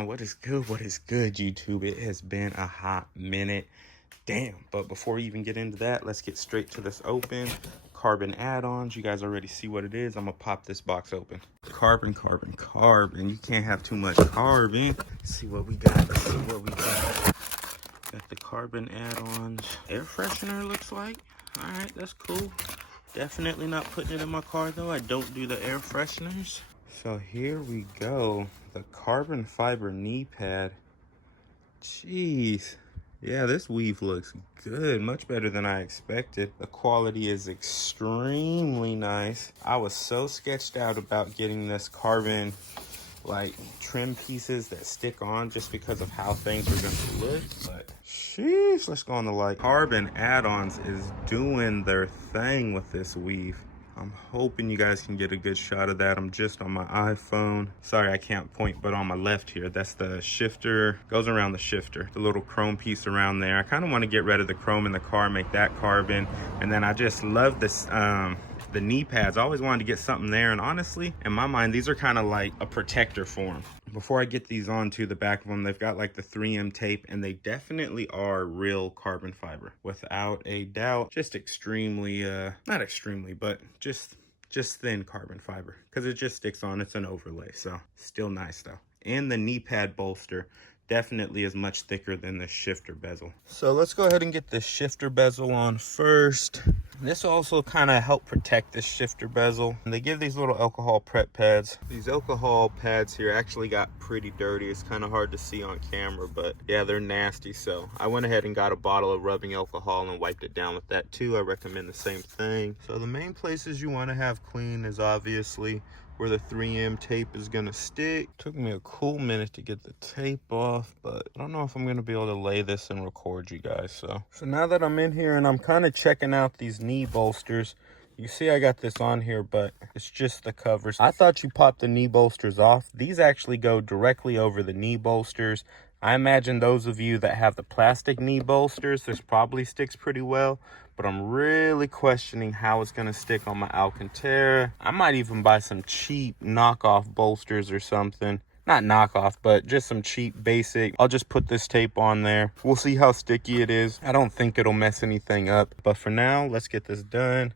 Man, what is good? What is good, YouTube? It has been a hot minute. Damn. But before we even get into that, let's get straight to this open. Carbon add-ons. You guys already see what it is. I'm going to pop this box open. Carbon. You can't have too much carbon. Let's see what we got. Got the carbon add-ons. Air freshener, looks like. All right, that's cool. Definitely not putting it in my car, though. I don't do the air fresheners. So here we go. The carbon fiber knee pad. Jeez. Yeah, this weave looks good. Much better than I expected. The quality is extremely nice. I was so sketched out about getting this carbon like trim pieces that stick on just because of how things are going to look. But sheesh, let's go on the light. Carbon add-ons is doing their thing with this weave. I'm hoping you guys can get a good shot of that. I'm just on my iPhone. Sorry, I can't point, but on my left here, that's the shifter. Goes around the shifter, the little chrome piece around there. I kind of want to get rid of the chrome in the car, make that carbon. And then I just love this, the knee pads. I always wanted to get something there. And honestly, in my mind, these are kind of like a protector for them. Before I get these onto the back of them, they've got like the 3M tape, and they definitely are real carbon fiber, without a doubt. Just extremely, not extremely, but just thin carbon fiber, because it just sticks on. It's an overlay, so still nice though. And the knee pad bolster definitely is much thicker than the shifter bezel. So let's go ahead and get the shifter bezel on first. This also kind of help protect this shifter bezel. And they give these little alcohol prep pads. These alcohol pads here actually got pretty dirty. It's kind of hard to see on camera, but yeah, they're nasty. So I went ahead and got a bottle of rubbing alcohol and wiped it down with that too. I recommend the same thing. So the main places you want to have clean is obviously where the 3M tape is gonna stick. Took me a cool minute to get the tape off, but I don't know if I'm gonna be able to lay this and record you guys. So now that I'm in here and I'm kind of checking out these knee bolsters, you see I got this on here, but it's just the covers. I thought you popped the knee bolsters off. These actually go directly over the knee bolsters. I imagine those of you that have the plastic knee bolsters, this probably sticks pretty well, but I'm really questioning how it's gonna stick on my Alcantara. I might even buy some cheap knockoff bolsters or something. Not knockoff, but just some cheap basic. I'll just put this tape on there. We'll see how sticky it is. I don't think it'll mess anything up, but for now, let's get this done.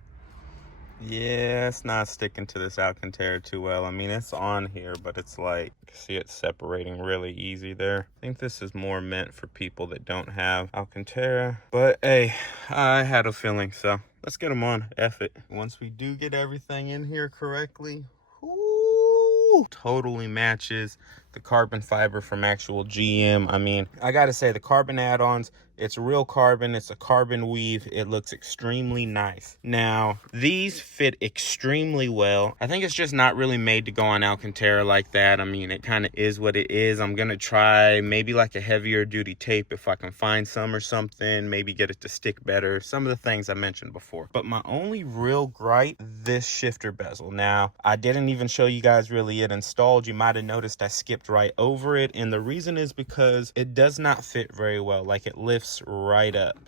Yeah, it's not sticking to this Alcantara too well. I mean, it's on here, but it's like, see it separating really easy there. I think this is more meant for people that don't have Alcantara. But hey, I had a feeling, so let's get them on. F it. Once we do get everything in here correctly, ooh, totally matches the carbon fiber from actual GM. I mean, I gotta say, the carbon add-ons, it's real carbon, it's a carbon weave, it looks extremely nice. Now, these fit extremely well. I think it's just not really made to go on Alcantara like that. I mean, it kind of is what it is. I'm gonna try maybe like a heavier duty tape if I can find some or something, maybe get it to stick better, some of the things I mentioned before. But my only real gripe, this shifter bezel. Now, I didn't even show you guys really it installed. You might have noticed I skipped right over it, and the reason is because it does not fit very well. Like, it lifts right up,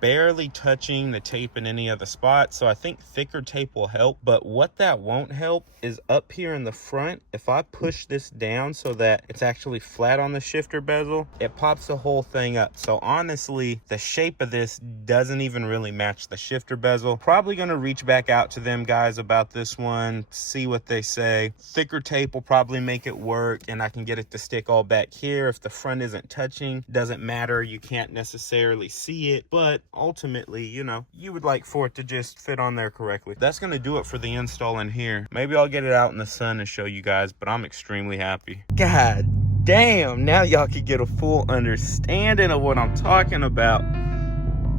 barely touching the tape in any other spot. So I think thicker tape will help, but what that won't help is up here in the front. If I push this down so that it's actually flat on the shifter bezel, it pops the whole thing up. So honestly, the shape of this doesn't even really match the shifter bezel. Probably gonna reach back out to them guys about this one, see what they say. Thicker tape will probably make it work, and I can get it to stick all back here. If the front isn't touching, doesn't matter, you can't necessarily see it, but ultimately, you know, you would like for it to just fit on there correctly. That's gonna do it for the install in here. Maybe I'll get it out in the sun and show you guys, but I'm extremely happy. God damn, now y'all can get a full understanding of what I'm talking about.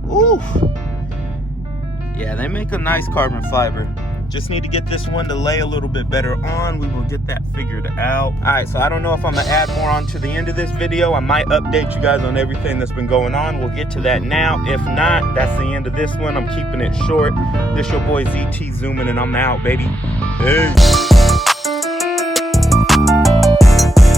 Ooh, yeah, they make a nice carbon fiber. Just need to get this one to lay a little bit better on. We will get that figured out. All right, so I don't know if I'm gonna add more on to the end of this video. I might update you guys on everything that's been going on. We'll get to that now. If not, that's the end of this one. I'm keeping it short. This your boy ZT zooming, and I'm out, baby. Peace.